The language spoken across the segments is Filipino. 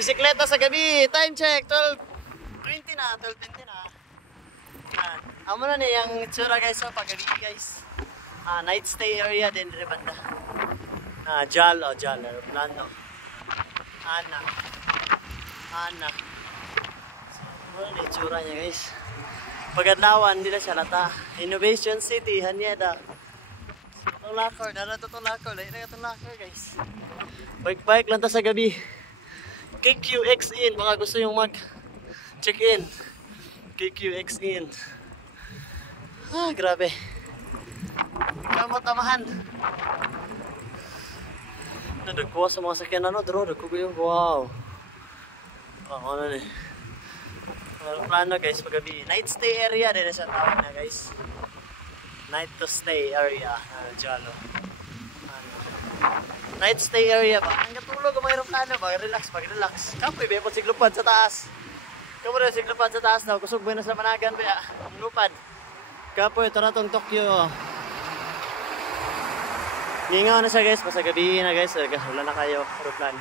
Bisikleta sa gabi. Time check. 12:20 na. 12:20 na. Amo na niya yung itsura guys. So, paggabi guys. Night stay area din rin banda. Jal. Aeroplano. Ana. So, amo na itsura niya guys. Pagadlawan, hindi na siya lata. Innovation City, Hanyeda. Itong lakor, darato itong lakor. Lain na itong lakor guys. Bike lang ta sa gabi. KQX in, baka gusto yung mag-check in. KQX in. Grabe. Ikaw mo tamahan. Nadagkuha sa mga sakyan ano, dagkuha yung wow. Ano na plano guys, paggabi. Night stay area din na siya tawag na guys. Night to stay area. Jalo. Night stay area ba? Ang katulog ang mayroong plano ba? Relax, pag-relax. Kapoy, may po siglupad sa taas. Kapoy na siglupad sa taas daw. Kusog ba na sa managan ba? Ang lupad. Kapoy, ito na itong Tokyo. Ningaw na siya guys. Basta gabi na guys. Wala na kayo. Aeroplano.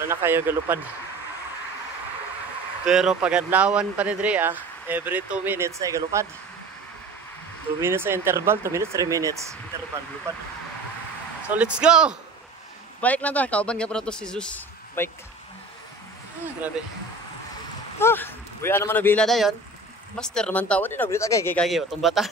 Wala na kayo galupad. Pero pag-adlawan pa ni Dre every 2 minutes ay galupad. 2 minutes sa interval, 2 minutes, 3 minutes. Interval, lupad. So let's go! Bike lang ta, kauban ka pa na to si Zeus. Bike. Grabe. Buya naman na bila na yun. Master naman tao, hindi na bilit agay, kay kagi, itong bata.